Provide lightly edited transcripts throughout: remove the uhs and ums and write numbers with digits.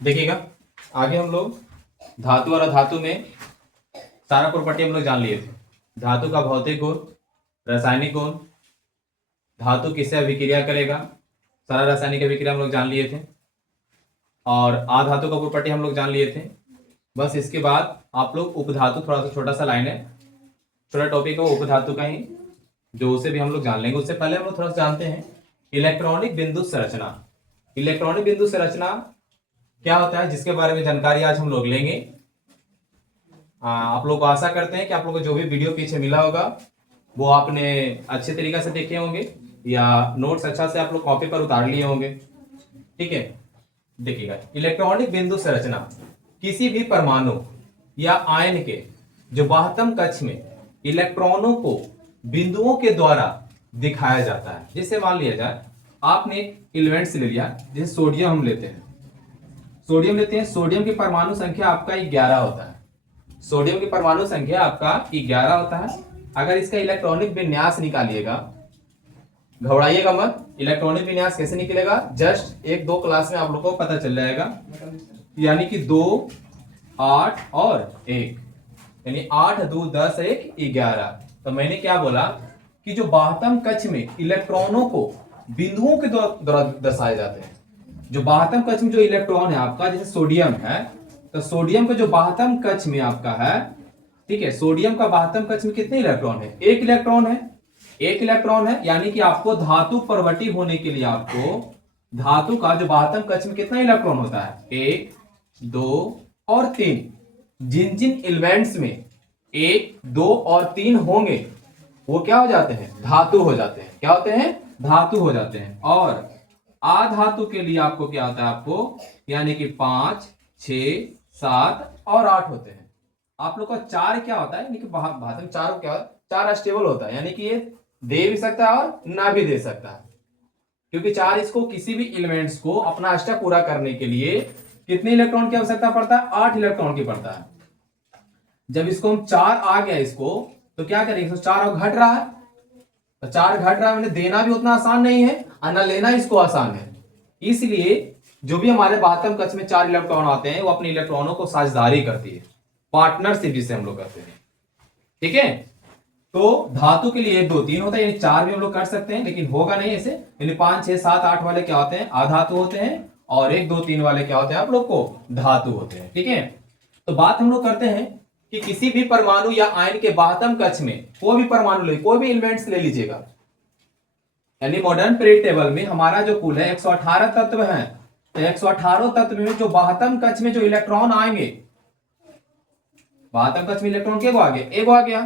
देखिएगा, आगे हम लोग धातु और अधातु में सारा प्रॉपर्टी हम लोग जान लिए थे। धातु का भौतिक गुण, रासायनिक गुण, धातु किससे अभिक्रिया करेगा, सारा रासायनिक अभिक्रिया हम लोग जान लिए थे। और आधातु का प्रॉपर्टी हम लोग जान लिए थे। बस इसके बाद आप लोग उपधातु, थोड़ा सा छोटा सा लाइन है, छोटा टॉपिक है उपधातु का ही, जो उसे भी हम लोग जान लेंगे। उससे पहले हम लोग थोड़ा सा जानते हैं इलेक्ट्रॉनिक बिंदु संरचना। इलेक्ट्रॉनिक बिंदु संरचना क्या होता है, जिसके बारे में जानकारी आज हम लोग लेंगे। आप लोग को आशा करते हैं कि आप लोग को जो भी वीडियो पीछे मिला होगा वो आपने अच्छे तरीके से देखे होंगे या नोट्स अच्छा से आप लोग कॉपी पर उतार लिए होंगे। ठीक है, देखिएगा, इलेक्ट्रॉनिक बिंदु संरचना किसी भी परमाणु या आयन के जो बाह्यतम कक्ष में इलेक्ट्रॉनों को बिंदुओं के द्वारा दिखाया जाता है। जैसे मान लिया जाए आपने एलिमेंट्स ले लिया, जैसे सोडियम हम लेते हैं, सोडियम की परमाणु संख्या आपका 11 होता है। सोडियम की परमाणु संख्या आपका 11 होता है। अगर इसका इलेक्ट्रॉनिक विन्यास निकालिएगा, घबराइएगा मत, इलेक्ट्रॉनिक विन्यास कैसे निकलेगा जस्ट 1-2 क्लास में आप लोग को पता चल जाएगा। यानी कि 2, 8 और 1, यानी 8, 2, 10, 1, 11। तो मैंने क्या बोला कि जो बाह्यतम कक्ष में इलेक्ट्रॉनों को बिंदुओं के द्वारा दर्शाए जाते हैं। जो बाह्यतम कक्ष में जो इलेक्ट्रॉन है आपका, जैसे सोडियम है, तो सोडियम का जो बाह्यतम कक्ष में आपका है, ठीक है, सोडियम का बाह्यतम कक्ष में कितने इलेक्ट्रॉन है? एक इलेक्ट्रॉन है। यानी कि आपको धातु परवर्ती होने के लिए आपको धातु का जो बाह्यतम कक्ष में कितना इलेक्ट्रॉन होता है? 1, 2 और 3। जिन जिन एलिमेंट्स में 1, 2 और 3 होंगे वो क्या हो जाते हैं? धातु हो जाते हैं। क्या होते हैं? धातु हो जाते हैं। और आधातु के लिए आपको क्या होता है? आपको यानी कि 5, 6, 7 और 8 होते हैं। आप लोग का 4 क्या होता है? यानी कि बाह्यतम 4 क्या होता है? 4 अस्टेबल होता है, यानी कि ये दे भी सकता है और ना भी दे सकता है। क्योंकि 4 इसको किसी भी एलिमेंट्स को अपना अष्टक पूरा करने के लिए कितने इलेक्ट्रॉन की आवश्यकता पड़ता है? 8 इलेक्ट्रॉन की पड़ता है। जब इसको हम 4 आ गया इसको, तो क्या करेंगे? तो 4 अब घट रहा है, तो 4 घट रहा है, मैंने देना भी उतना आसान नहीं है और ना लेना इसको आसान है। इसलिए जो भी हमारे बाह्यतम कक्ष में 4 इलेक्ट्रॉन आते हैं वो अपने इलेक्ट्रॉनों को साझेदारी करती है, पार्टनरशिप जिसे हम लोग कहते हैं। ठीक है, तो धातु के लिए 1, 2, 3 होता है, यानी 4 भी हम लोग कर सकते हैं, लेकिन होगा नहीं ऐसे। यानी 5, 6, 7, 8 वाले क्या होते हैं? आधातु होते हैं। और 1, 2, 3 वाले क्या होते हैं आप लोग को? धातु होते हैं। ठीक है, तो बात हम लोग करते हैं कि किसी भी परमाणु या आयन के बाह्यतम कक्ष में कोई भी परमाणु ले, कोई भी एलिमेंट्स ले लीजिएगा, यानी मॉडर्न पीरियड टेबल में हमारा जो कुल है 118 तत्व है, तो 118 तत्व में जो बाह्यतम कक्ष में जो इलेक्ट्रॉन आएंगे, बाह्यतम कक्ष में इलेक्ट्रॉन क्या आ गया? 1 आ गया।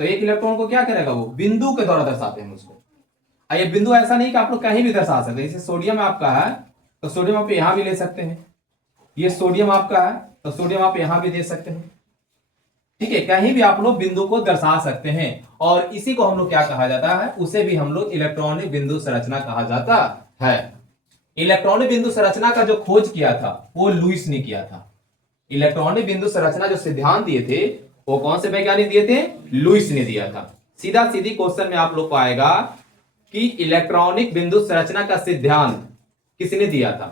तो 1 इलेक्ट्रॉन को क्या करेगा? वो बिंदु के द्वारा दर्शाते हैं उसको। ये बिंदु ऐसा नहीं कि आप लोग कहीं भी दर्शा सकते हैं। जैसे सोडियम आपका है तो सोडियम आप यहां भी ले सकते हैं, ये सोडियम आपका है तो सोडियम आप यहां भी दे सकते हैं। ठीक है, कहीं भी आप लोग बिंदु को दर्शा सकते हैं। और इसी को हम लोग क्या कहा जाता है? उसे भी हम लोग इलेक्ट्रॉनिक बिंदु संरचना कहा जाता है। इलेक्ट्रॉनिक बिंदु संरचना का जो खोज किया था वो लुईस ने किया था। इलेक्ट्रॉनिक बिंदु संरचना जो सिद्धांत दिए थे वो कौन से वैज्ञानिक दिए थे? लुईस ने दिया था। सीधा सीधी क्वेश्चन में आप लोग को आएगा कि इलेक्ट्रॉनिक बिंदु संरचना का सिद्धांत किसने दिया था?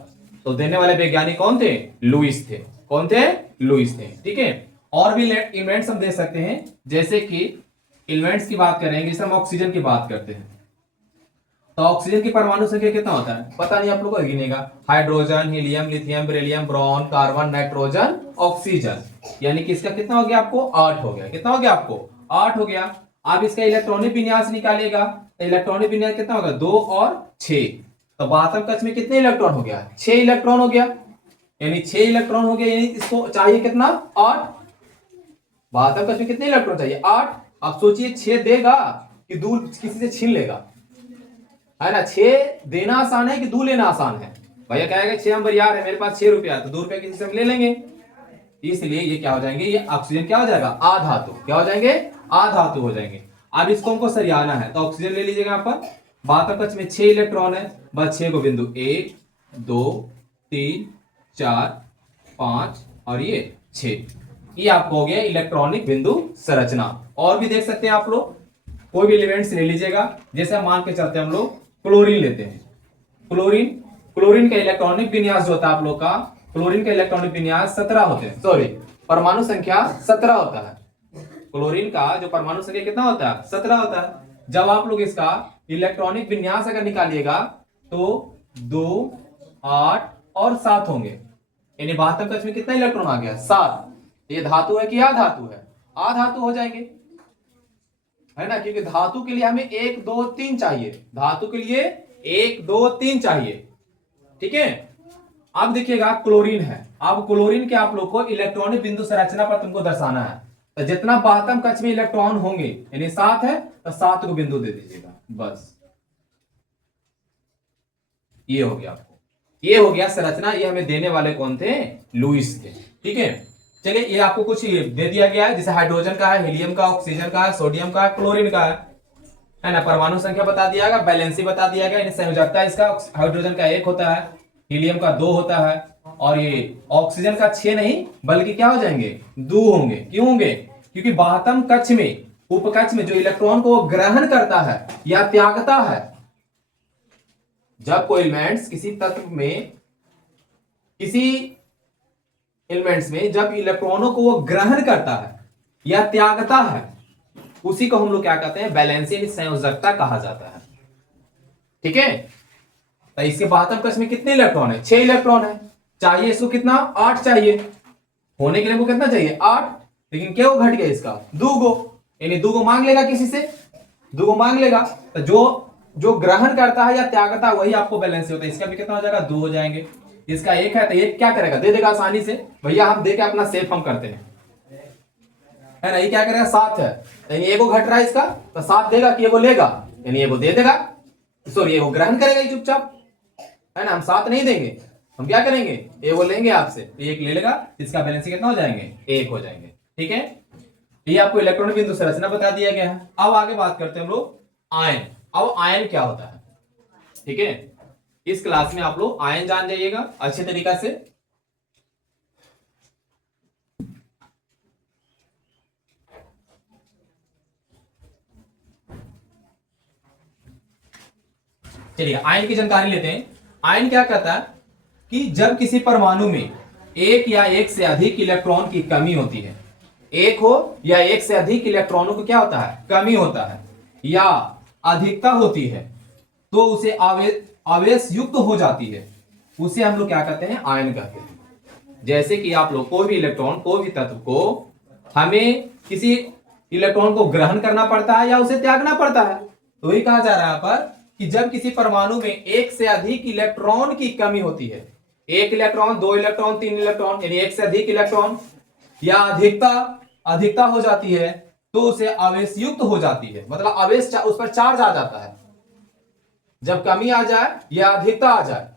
तो देने वाले वैज्ञानिक कौन थे? लुईस थे। कौन थे? लुईस थे। ठीक है, और भी एलिमेंट्स हम दे सकते हैं, जैसे कि एलिमेंट्स की बात करेंगे, जैसे हम ऑक्सीजन की बात करते हैं, तो ऑक्सीजन की परमाणु संख्या कितना होता है? पता नहीं आप लोगों को गिनेगा। Hydrogen, helium, lithium, beryllium, boron, carbon, nitrogen, oxygen, यानी कि इसका कितना हो गया आपको? 8 हो गया। कितना हो गया आपको? 8 हो गया। आप इसका इलेक्ट्रॉनिक विन्यास निकालेगा तो इलेक्ट्रॉनिक विन्यास कितना होगा? 2 और 6। तो बाह्यतम कक्ष में कितने इलेक्ट्रॉन हो गया? 6 इलेक्ट्रॉन हो गया। यानी 6 इलेक्ट्रॉन हो गया, यानी इसको चाहिए कितना? 8। बाह्यतम कक्ष में कितने इलेक्ट्रॉन चाहिए? 8। अब सोचिए 6 देगा कि दूर किसी से छीन लेगा, है ना? 6 देना आसान है कि दूर लेना आसान है? भैया कहेगा 6 नंबर यार है, मेरे पास 6 रुपया, तो 2 रुपया किसी से हम ले लेंगे। इसलिए ये क्या हो जाएंगे? ये ऑक्सीजन क्या हो जाएगा? आधातु। क्या हो जाएंगे? आधातु हो जाएंगे। अब इसको हमको सरियाना है तो ऑक्सीजन ले लीजिएगा। यहाँ पर बाह्यतम कक्ष में 6 इलेक्ट्रॉन है, बस 6 को बिंदु 1, 2, 3, 4, 5 और ये 6। ये आपको हो गया इलेक्ट्रॉनिक बिंदु संरचना। और भी देख सकते हैं आप लोग, कोई भी एलिमेंट्स ले लीजिएगा। जैसे हम मान के चलते हैं, हम लोग क्लोरीन लेते हैं। क्लोरीन का इलेक्ट्रॉनिक विन्यास जो होता है आप लोग का क्लोरीन का इलेक्ट्रॉनिक विन्यास 17 होते हैं, सॉरी परमाणु संख्या 17 होता है। क्लोरीन का जो परमाणु संख्या कितना होता है? 17 होता है। जब आप लोग इसका इलेक्ट्रॉनिक विन्यास अगर निकालिएगा तो 2, 8 और 7 होंगे, यानी 72 कक्ष में कितना इलेक्ट्रॉन आ गया? 7। ये धातु है कि अधातु है? अधातु हो जाएंगे, है ना, क्योंकि धातु के लिए हमें 1 2 3 चाहिए, धातु के लिए 1 2 3 चाहिए। ठीक है, अब देखिएगा क्लोरीन है। अब क्लोरीन के आप लोग को इलेक्ट्रॉनिक बिंदु संरचना पर तुमको दर्शाना है, तो जितना 72 कक्ष में इलेक्ट्रॉन होंगे, यानी 7 है तो 7 को बिंदु दे दीजिएगा, बस ये हो गया। आपको ये हो गया संरचना। ये हमें देने वाले कौन थे? लुईस थे। ठीक है, चलिए ये आपको कुछ दे दिया गया है, जैसे हाइड्रोजन का है, हीलियम का, ऑक्सीजन का है, सोडियम का है, क्लोरीन का है ना। परमाणु संख्या बता दिया गया, बैलेंसी बता दिया गया, संयोजकता इसका हाइड्रोजन का 1 होता है, हीलियम का 2 होता है, और ये ऑक्सीजन का 6 नहीं बल्कि क्या हो जाएंगे? 2 होंगे। क्यों होंगे? क्योंकि 72 कक्ष में, उपकक्ष में जो इलेक्ट्रॉन को ग्रहण करता है या त्यागता है, जब कोई एलिमेंट्स किसी तत्व में, किसी एलिमेंट्स में जब इलेक्ट्रॉनों को वो ग्रहण करता है या त्यागता है, उसी को हम लोग क्या कहते हैं? बैलेंसी यानी संयोजकता कहा जाता है। ठीक है, तो इसके 72 कक्ष में कितने इलेक्ट्रॉन है? 6 इलेक्ट्रॉन है। चाहिए इसको कितना? 8 चाहिए। होने के लिए वो कितना चाहिए? 8। लेकिन क्या वो घट गया इसका? 2 गो, यानी 2 गो मांग लेगा किसी से, 2 गो मांग लेगा। तो जो ग्रहण करता है या त्यागता है वही आपको बैलेंस होता है। इसका भी कितना हो जाएगा? 2 हो जाएंगे। इसका 1 है तो ये क्या करेगा? दे देगा आसानी से। भैया हम दे के अपना सेफ हम करते हैं, है ना। ये क्या करेगा? 7 है, यानी ये घट रहा है इसका, तो 7 देगा कि ये वो लेगा, यानी ये वो दे देगा, सॉरी ये वो ग्रहण करेगा ही चुपचाप, है ना। हम 7 नहीं देंगे, हम क्या करेंगे? ये वो लेंगे आपसे, तो 1 ले लेगा, इसका बैलेंस कितना हो जाएंगे? 1 हो जाएंगे। ठीक है, ये आपको इलेक्ट्रॉनिक बिंदु संरचना बता दिया गया है। अब आगे बात करते हैं हम लोग आयन। अब आयन क्या होता है? ठीक है, इस क्लास में आप लोग आयन जान जाइएगा अच्छे तरीका से। चलिए आयन की जानकारी लेते हैं। आयन क्या कहता है कि जब किसी परमाणु में 1 या 1 से अधिक इलेक्ट्रॉन की कमी होती है, 1 हो या 1 से अधिक इलेक्ट्रॉनों को क्या होता है? कमी होता है, या अधिकता होती है, तो उसे आवेश युक्त हो जाती है, उसे हम लोग क्या कहते हैं? आयन कहते हैं। जैसे कि आप लोग कोई भी इलेक्ट्रॉन, कोई भी तत्व को हमें किसी इलेक्ट्रॉन को ग्रहण करना पड़ता है या उसे त्यागना पड़ता है, तो वही कहा जा रहा है यहाँ पर कि जब किसी परमाणु में 1 से अधिक इलेक्ट्रॉन की कमी होती है, 1 इलेक्ट्रॉन, 2 इलेक्ट्रॉन, 3 इलेक्ट्रॉन, यानी 1 से अधिक इलेक्ट्रॉन, या अधिकता हो जाती है, तो उसे आवेश युक्त हो जाती है, मतलब आवेश उस पर चार्ज आ जाता है। जब कमी आ जाए या अधिकता आ जाए,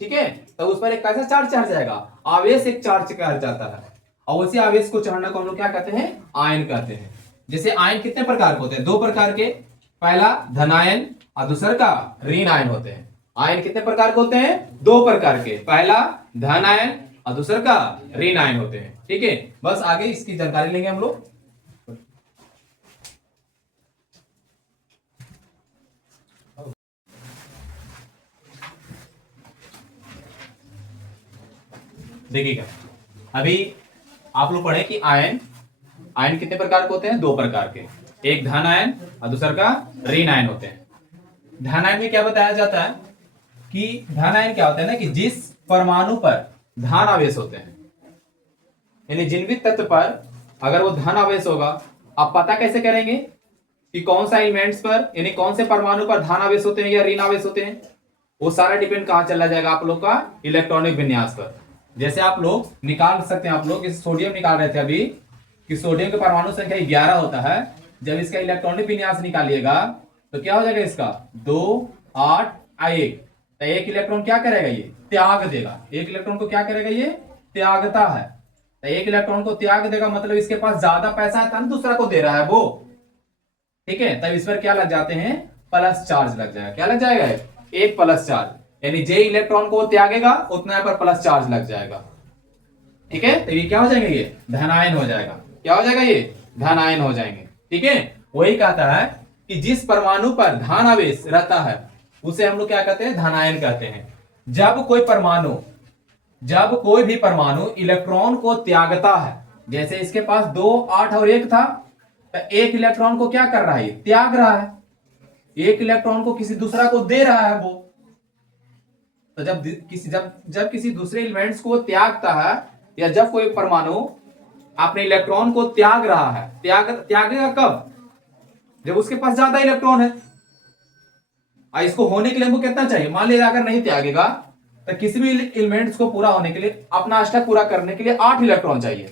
ठीक है, तो उस पर एक कैसा चार्ज चढ़ जाएगा? आवेश एक चार्ज चढ़ जाता है, और उसी आवेश को चढ़ने को हम लोग क्या कहते हैं? आयन कहते हैं। जैसे आयन कितने प्रकार के होते हैं? 2 प्रकार के, पहला धनायन और दूसरा का ऋण आयन होते हैं। आयन कितने प्रकार के होते हैं? 2 प्रकार के, पहला धन आयन और दूसरा का ऋण आयन होते हैं। ठीक है, बस आगे इसकी जानकारी लेंगे हम लोग। देखिएगा, अभी आप लोग पढ़े कि आयन कितने प्रकार के होते हैं? 2 प्रकार के, एक धन आयन और दूसरा का ऋण आयन होते हैं। धन आयन में क्या बताया जाता है कि धन आयन क्या होता है ना, कि जिस परमाणु पर धन आवेश होते हैं, यानी जिन भी तत्व पर अगर वो धन आवेश होगा, आप पता कैसे करेंगे कि कौन सा एलिमेंट्स पर, यानी कौन से परमाणु पर धन आवेश होते हैं या ऋण आवेश होते हैं? वो सारा डिपेंड कहां चला जाएगा? आप लोग का इलेक्ट्रॉनिक विन्यास पर। जैसे आप लोग निकाल सकते हैं, आप लोग इस सोडियम निकाल रहे थे अभी कि सोडियम का परमाणु संख्या 11 होता है। जब इसका इलेक्ट्रॉनिक विन्यास निकालिएगा तो क्या हो जाएगा? इसका 2 8 1, तो 1 इलेक्ट्रॉन क्या करेगा? ये त्याग देगा। 1 इलेक्ट्रॉन को क्या करेगा? ये त्यागता है। तो 1 इलेक्ट्रॉन को त्याग देगा, मतलब इसके पास ज्यादा पैसा है, तन दूसरा को दे रहा है वो। ठीक है, तब इस पर क्या लग जाते हैं? प्लस चार्ज लग जाएगा। क्या लग जाएगा? 1 प्लस चार्ज, यानी जे इलेक्ट्रॉन को त्यागेगा उतना पर प्लस चार्ज लग जाएगा। ठीक है, तो ये क्या हो जाएंगे? ये धनायन हो जाएगा। क्या हो जाएगा? ये धनायन हो जाएंगे। ठीक है, वही कहता है कि जिस परमाणु पर धन आवेश रहता है उसे हम लोग क्या कहते हैं? धनायन कहते हैं। जब कोई परमाणु जब कोई भी परमाणु इलेक्ट्रॉन को त्यागता है, जैसे इसके पास 2, 8 और 1 था, तो एक इलेक्ट्रॉन को क्या कर रहा है, त्याग रहा है, एक इलेक्ट्रॉन को किसी दूसरा को दे रहा है वो। तो जब किसी दूसरे एलिमेंट्स को त्यागता है, या जब कोई परमाणु अपने इलेक्ट्रॉन को त्याग रहा है, त्यागेगा कब, जब उसके पास ज्यादा इलेक्ट्रॉन है। इसको होने के लिए हमको कितना चाहिए, मान लीजिए अगर नहीं त्यागेगा तो किसी भी एलिमेंट्स को पूरा होने के लिए, अपना अष्टक पूरा करने के लिए 8 इलेक्ट्रॉन चाहिए।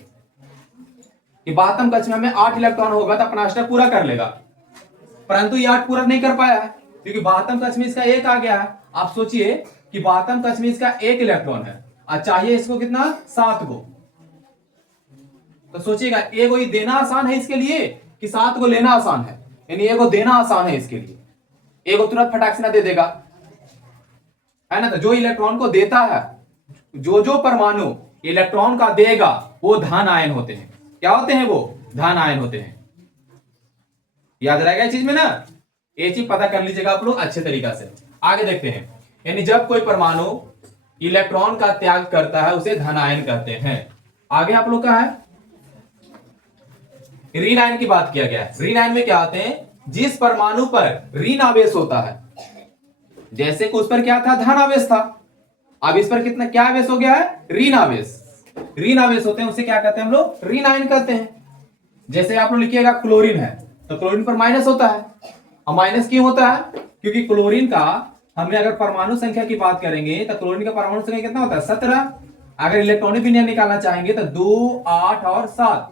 कि 72 कक्षा में 8 इलेक्ट्रॉन होगा तो अपना अष्टक पूरा कर लेगा, परंतु ये 8 पूरा नहीं कर पाया है, क्योंकि 72 कक्ष में इसका 1 आ गया है। आप सोचिए कि 72 कक्ष में इसका 1 इलेक्ट्रॉन है और चाहिए इसको कितना, 7 गो। तो सोचिएगा, एगो ही देना आसान है इसके लिए कि 7 को लेना आसान है, यानी एगो देना आसान है इसके लिए, एगो तुरंत फटाक से ना दे देगा, है ना। तो जो इलेक्ट्रॉन को देता है, जो परमाणु इलेक्ट्रॉन का देगा, वो धन आयन होते हैं। क्या होते हैं वो, धन आयन होते हैं। याद रहेगा इस चीज में ना, ये चीज पता कर लीजिएगा आप लोग अच्छे तरीका से। आगे देखते हैं, यानी जब कोई परमाणु इलेक्ट्रॉन का त्याग करता है उसे धन आयन कहते हैं। आगे आप लोग का है ऋण आयन की बात किया गया है। ऋण आयन में क्या होते हैं, जिस परमाणु पर ऋण आवेश होता है, जैसे कि उस पर क्या था, धन आवेश था, अब इस पर कितना क्या आवेश हो गया है, ऋण आवेश। ऋण आवेश होते हैं उसे क्या कहते हैं हम लोग, ऋण आयन कहते हैं। जैसे आप लोग लिखिएगा क्लोरीन है, तो क्लोरीन पर माइनस होता है, और माइनस क्यों होता है, क्योंकि क्लोरीन का हमें अगर परमाणु संख्या की बात करेंगे तो क्लोरीन का परमाणु संख्या कितना होता है, 17। अगर इलेक्ट्रॉनिक विन्यास निकालना चाहेंगे तो 2, 8 और 7,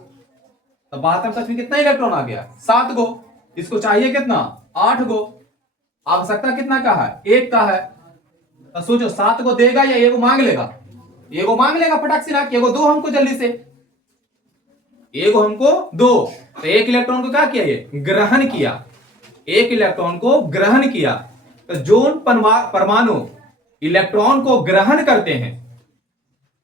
तो 72 कक्ष में कितना इलेक्ट्रॉन आ गया, 7 गो। इसको चाहिए कितना, 8 गो। आवश्यकता कितना का है, 1 का है। तो सोचो 7 को देगा या एगो मांग लेगा, एगो मांग लेगा फटाक से ना, एगो दो हमको जल्दी से, एगो हमको दो। तो 1 इलेक्ट्रॉन को क्या किया, ये ग्रहण किया, 1 इलेक्ट्रॉन को ग्रहण किया। तो जो परमाणु इलेक्ट्रॉन को ग्रहण करते हैं,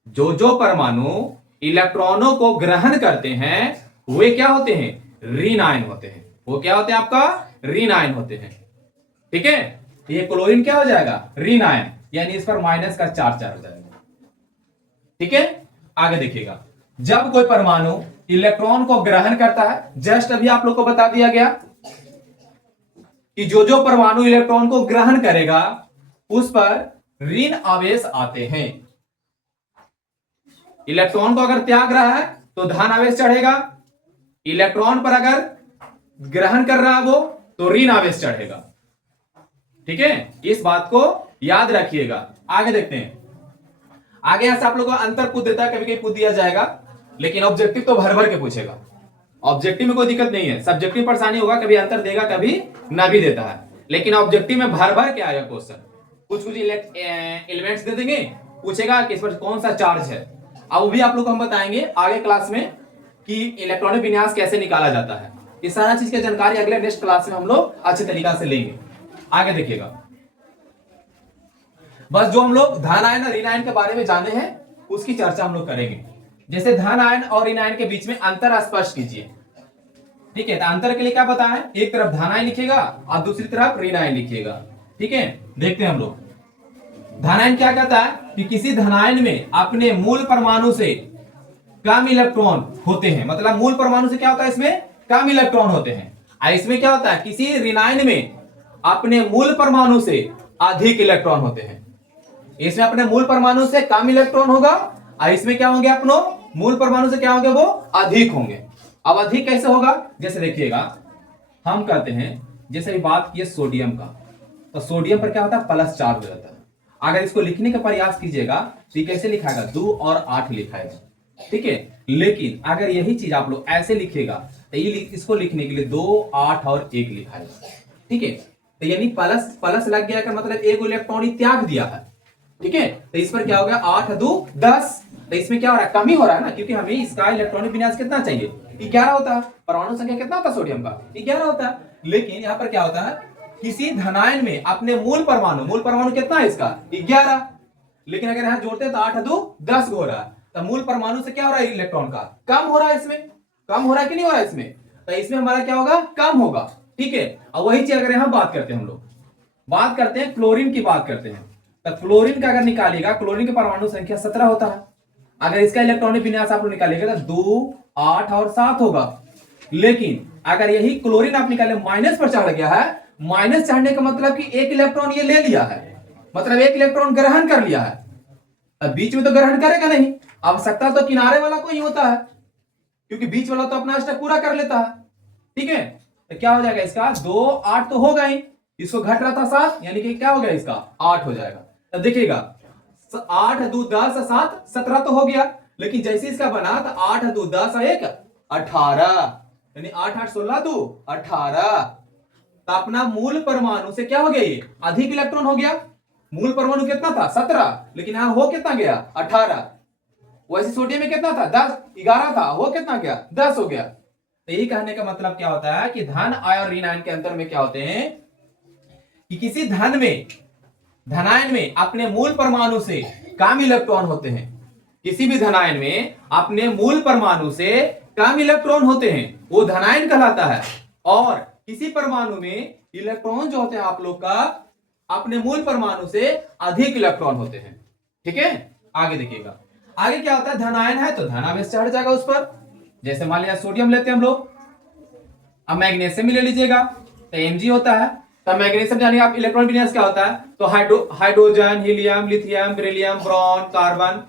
जो परमाणु इलेक्ट्रॉनों को ग्रहण करते हैं, वे क्या होते हैं, ऋण आयन होते हैं। वो क्या होते हैं, आपका ऋण आयन होते हैं। ठीक है, ये क्लोरीन क्या हो जाएगा, ऋण आयन, यानी इस पर माइनस का चार्ज हो जाएगा। ठीक है, आगे देखिएगा, जब कोई परमाणु इलेक्ट्रॉन को ग्रहण करता है, जस्ट अभी आप लोग को बता दिया गया कि जो परमाणु इलेक्ट्रॉन को ग्रहण करेगा उस पर ऋण आवेश आते हैं। इलेक्ट्रॉन को अगर त्याग रहा है तो धन आवेश चढ़ेगा, इलेक्ट्रॉन पर अगर ग्रहण कर रहा है वो तो ऋण आवेश चढ़ेगा। ठीक है, इस बात को याद रखिएगा। आगे देखते हैं, आगे यहां से आप लोगों को अंतर पूछ देता है, कभी कभी पूछ दिया जाएगा, लेकिन ऑब्जेक्टिव तो भर भर के पूछेगा। ऑब्जेक्टिव में कोई दिक्कत नहीं है, सब्जेक्टिव परेशानी होगा, कभी अंतर देगा कभी ना भी देता है, लेकिन ऑब्जेक्टिव में भर भर के आएगा क्वेश्चन। कुछ एलिमेंट्स दे देंगे, पूछेगा कि इस पर कौन सा चार्ज है। अब वो भी आप लोग को हम बताएंगे आगे क्लास में कि इलेक्ट्रॉनिक विन्यास कैसे निकाला जाता है। ये सारा चीज की जानकारी अगले नेक्स्ट क्लास में हम लोग अच्छे तरीका से लेंगे। आगे देखिएगा, बस जो हम लोग धन आयन और ऋण आयन के बारे में जाने हैं उसकी चर्चा हम लोग करेंगे। जैसे धन आयन और ऋण आयन के बीच में अंतर स्पष्ट कीजिए। ठीक है, तो अंतर के लिए क्या बताएं, एक तरफ धन आयन लिखिएगा और दूसरी तरफ ऋण आयन लिखिएगा। ठीक है, देखते हैं हम लोग। धन आयन क्या कहता है कि किसी धन आयन में अपने मूल परमाणु से कम इलेक्ट्रॉन होते हैं, मतलब मूल परमाणु से क्या होता है, इसमें कम इलेक्ट्रॉन होते हैं। और इसमें क्या होता है, किसी ऋण आयन में अपने मूल परमाणु से अधिक इलेक्ट्रॉन होते हैं। इसमें अपने मूल परमाणु से कम इलेक्ट्रॉन होगा और इसमें क्या होंगे, अपनो मूल परमाणु से क्या होंगे, वो अधिक होंगे। अब अधिक कैसे होगा, जैसे देखिएगा, हम कहते हैं, जैसे बात की सोडियम का, तो सोडियम पर क्या होता है, प्लस चार्ज हो जाता है। अगर इसको लिखने का प्रयास कीजिएगा तो कैसे लिखाएगा, 2 और 8 लिखाएगा। ठीक है, लेकिन अगर यही चीज आप लोग ऐसे लिखिएगा तो इसको लिखने के लिए 2, 8 और 1 लिखाएगा। ठीक है, तो यानी प्लस प्लस लग गया का मतलब एक इलेक्ट्रॉन ही त्याग दिया है। ठीक है, तो इस पर क्या हो गया, 8 2 10। तो इसमें क्या हो रहा है, कमी हो रहा है ना, क्योंकि हमें इसका इलेक्ट्रॉनिक विन्यास कितना चाहिए, 11 होता है। परमाणु संख्या कितना होता है सोडियम का, 11 होता है। लेकिन यहाँ पर क्या होता है, किसी धनायन में अपने मूल परमाणु कितना है इसका, 11। लेकिन अगर यहाँ जोड़ते हैं तो 8 2 10 हो रहा है। तो मूल परमाणु से क्या हो रहा है, इलेक्ट्रॉन का कम हो रहा है, इसमें कम हो रहा है कि नहीं हो रहा है इसमें, तो इसमें हमारा क्या होगा, कम होगा। ठीक है, और वही चीज अगर यहाँ बात करते हैं, हम लोग बात करते हैं क्लोरीन की, बात करते हैं तो क्लोरीन का अगर निकालिएगा, क्लोरीन की परमाणु संख्या 17 होता है। अगर इसका इलेक्ट्रॉनिक विन्यास आप लोग निकालिएगा तो 2, 8 और 7 होगा। लेकिन अगर यही क्लोरीन आप निकाले माइनस पर चढ़ गया है, माइनस चढ़ने का मतलब कि एक इलेक्ट्रॉन ये ले लिया है, मतलब एक इलेक्ट्रॉन ग्रहण कर लिया है। अब बीच में तो ग्रहण करेगा नहीं, आवश्यकता तो किनारे वाला को ही होता है, क्योंकि बीच वाला तो अपना स्टेप पूरा कर लेता है। ठीक है, तो क्या हो जाएगा इसका 2, 8 तो होगा ही, इसको घट रहा था 7, यानी कि क्या हो गया इसका 8 हो जाएगा। तो देखिएगा 8 2 10 7 17 तो हो गया, लेकिन जैसे इसका बना तो 8 2 10 1 18, यानी 8 8 16 2 18। तो अपना मूल परमाणु से क्या हो गया, ये अधिक इलेक्ट्रॉन हो गया। मूल परमाणु कितना था 17, लेकिन यहां हो कितना गया 18। वैसे सोडियम में कितना था 10, 11 था, वो कितना गया 10 हो गया। तो यही कहने का मतलब क्या होता है कि धन आयन और ऋण आयन के अंतर में क्या होते हैं कि किसी धन में, धनायन में अपने मूल परमाणु से कम इलेक्ट्रॉन होते हैं। किसी भी धनायन में अपने मूल परमाणु से कम इलेक्ट्रॉन होते हैं, वो धनायन कहलाता है। और किसी परमाणु में इलेक्ट्रॉन जो होते हैं आप लोग का अपने मूल परमाणु से अधिक इलेक्ट्रॉन होते हैं। ठीक है, आगे देखिएगा। आगे क्या होता है, धनायन है तो धनावेश चढ़ जाएगा उस पर। जैसे मान लिया सोडियम लेते हैं हम लोग, अब मैग्नीशियम भी ले लीजिएगा तो Mg होता है। तो मैग्नीशियम यानी आप इलेक्ट्रॉन विन्यास क्या होता है, तो hydrogen, helium, lithium, beryllium, boron, carbon,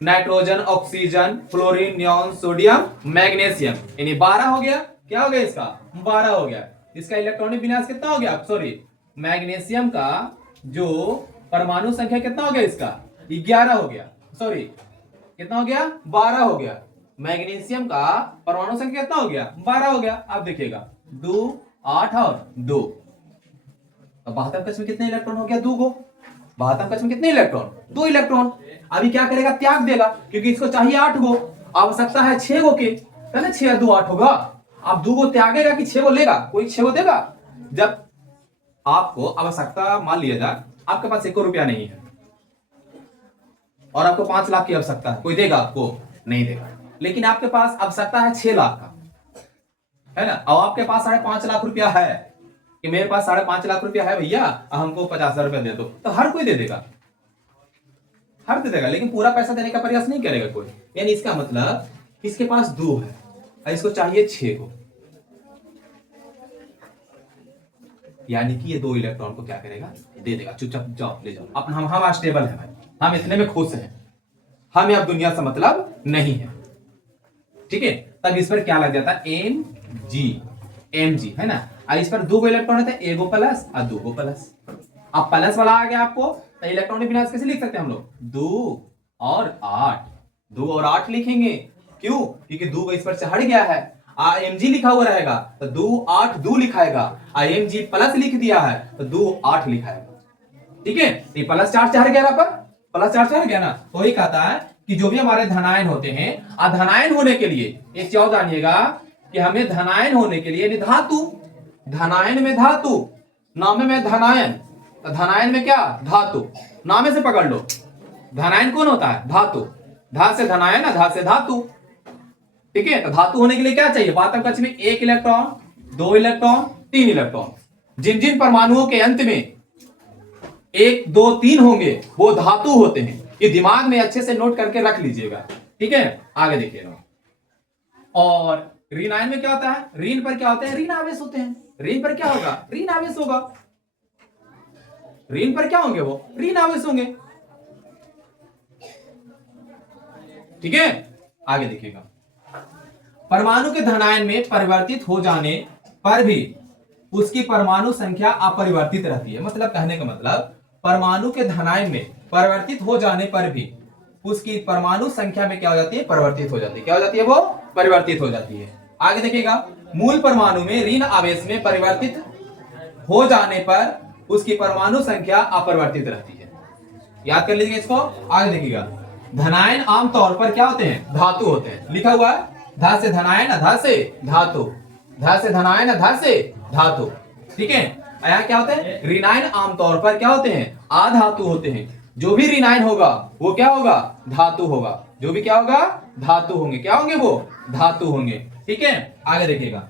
nitrogen, oxygen, fluorine, neon, sodium, magnesium, यानी 12 हो गया। क्या हो गया इसका 12 हो गया। इसका इलेक्ट्रॉनिक विन्यास कितना हो गया, सॉरी मैग्नीशियम का जो परमाणु संख्या कितना हो गया इसका 11 हो गया, सॉरी कितना हो गया 12 हो गया। मैग्नीशियम का परमाणु संख्या कितना हो गया 12 हो गया। अब देखिएगा 2, 8 और 2, 72 कक्ष में कितने इलेक्ट्रॉन हो गया 2 गो। 72 कक्ष में कितने इलेक्ट्रॉन 2 इलेक्ट्रॉन। अभी क्या करेगा त्याग देगा, क्योंकि इसको चाहिए 8 गो, आवश्यकता है 6 गो की, है ना 6 2 8 होगा। अब 2 गो त्यागेगा कि 6 गो लेगा, कोई 6 गो देगा। जब आपको आवश्यकता मान लिया जाए आपके पास 1 रुपया नहीं है और आपको 5 लाख की आवश्यकता है, कोई देगा आपको नहीं देगा। लेकिन आपके पास आवश्यकता है 6 लाख का, है ना, और आपके पास 5.5 लाख रुपया है कि मेरे पास 5.5 लाख रुपया है भैया, हमको 50,000 रुपया दे दो, तो हर कोई दे देगा, हर दे देगा, लेकिन पूरा पैसा देने का प्रयास नहीं करेगा कोई। यानी इसका मतलब इसके पास 2 है और इसको चाहिए 6 को, यानी कि ये 2 इलेक्ट्रॉन को क्या करेगा दे देगा, चुपचाप जाओ ले जाओ। अपन हम स्टेबल है भाई, हम इतने में खुश हैं, हमें अब दुनिया से मतलब नहीं है। ठीक है, तब इस पर क्या लग जाता है Mg, है ना। और इस पर 2 इलेक्ट्रॉन है, 1 प्लस और 2 प्लस। अब प्लस वाला आ गया आपको, तो इलेक्ट्रॉनिक विन्यास कैसे लिख सकते हैं हम लोग 2 और 8, 2 और 8 लिखेंगे। क्यों, क्योंकि 2 इस पर चढ़ गया है, Mg लिखा हुआ रहेगा तो 2 8 2 लिखाएगा, Mg प्लस लिख दिया है तो 2 8 लिखाएगा। ठीक है, ये प्लस चार्ज चढ़ गया ना, पर प्लस चार्ज चढ़ गया ना, तो वही कहता है कि जो भी हमारे धनायन होते हैं, धनायन होने के लिए एक चीज जानिएगा कि हमें धनायन होने के लिए धातु, धनायन में धातु, नाम में धनायन, तो धनायन में क्या धातु, नामे से पकड़ लो। धनायन कौन होता है धातु, धा से धनायन ना, धा से धातु। ठीक है, तो धातु होने के लिए क्या चाहिए, 72 कक्ष में 1 इलेक्ट्रॉन, 2 इलेक्ट्रॉन, 3 इलेक्ट्रॉन। जिन जिन परमाणुओं के अंत में 1 2 3 होंगे वो धातु होते हैं। ये दिमाग में अच्छे से नोट करके रख लीजिएगा। ठीक है, आगे देखिएगा। और ऋण आयन में क्या होता है, ऋण पर क्या होते हैं ऋण आवेश होते हैं। ऋण पर क्या होगा ऋण आवेश होगा, ऋण पर क्या होंगे वो ऋण आवेश होंगे। ठीक है, आगे देखिएगा। परमाणु के धनायन में परिवर्तित हो जाने पर भी उसकी परमाणु संख्या अपरिवर्तित रहती है। मतलब कहने का मतलब परमाणु के धनायन में परिवर्तित हो जाने पर भी उसकी परमाणु संख्या में क्या हो जाती है परिवर्तित हो जाती है। क्या हो जाती है वो परिवर्तित हो जाती है। आगे देखिएगा, मूल परमाणु में ऋण आवेश में परिवर्तित हो जाने पर उसकी परमाणु संख्या अपरिवर्तित रहती है। याद कर लीजिए इसको। आगे देखिएगा, धनायन आमतौर पर क्या होते हैं धातु होते हैं। लिखा हुआ है धा से धनायन धा से धातु, धा से धनायन धा से धातु। ठीक है, यहाँ क्या होते हैं ऋणायन आमतौर पर क्या होते हैं आधातु होते हैं। जो भी ऋणायन होगा वो क्या होगा धातु होगा, जो भी क्या होगा धातु होंगे। क्या होंगे वो धातु होंगे। ठीक है, आगे देखिएगा,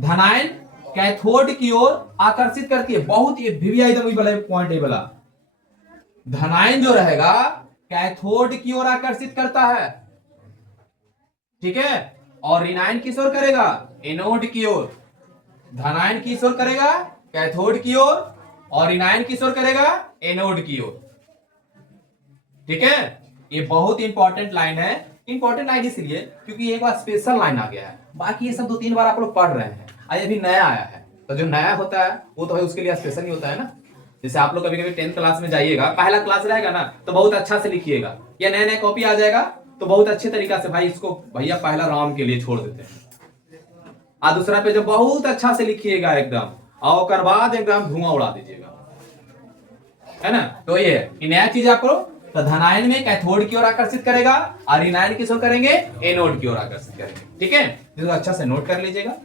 धनायन कैथोड की ओर आकर्षित करती है। बहुत वीवीआई पॉइंट है वाला, धनायन जो रहेगा कैथोड की ओर आकर्षित करता है, ठीक है, और ऋणायन किस ओर करेगा, एनोड की ओर। धनायन किस ओर करेगा, कैथोड की ओर, और ऋणायन किस ओर करेगा, एनोड की ओर। ठीक है, ये बहुत इंपॉर्टेंट लाइन है। इंपॉर्टेंट लाइन इसलिए क्योंकि एक बार स्पेशल लाइन आ गया है, बाकी ये सब 2-3 बार आप लोग पढ़ रहे हैं, अभी नया आया है, तो जो नया होता है वो तो है उसके लिए स्पेशल ही होता है ना। जैसे आप लोग कभी कभी 10th क्लास में जाइएगा, पहला क्लास रहेगा ना, तो बहुत अच्छा से लिखिएगा, या नया नया कॉपी आ जाएगा तो बहुत अच्छे तरीका से, भाई इसको भैया पहला राम के लिए छोड़ देते हैं, और दूसरा पे जब बहुत अच्छा से लिखिएगा एकदम, और उसके बाद एकदम धुआं उड़ा दीजिएगा, है ना। तो ये है नया चीज आपको, तो धनायन में कैथोड की ओर आकर्षित करेगा, और ऋणायन किस ओर करेंगे, एनोड की ओर आकर्षित करेंगे। ठीक है, इसको अच्छा से नोट कर लीजिएगा।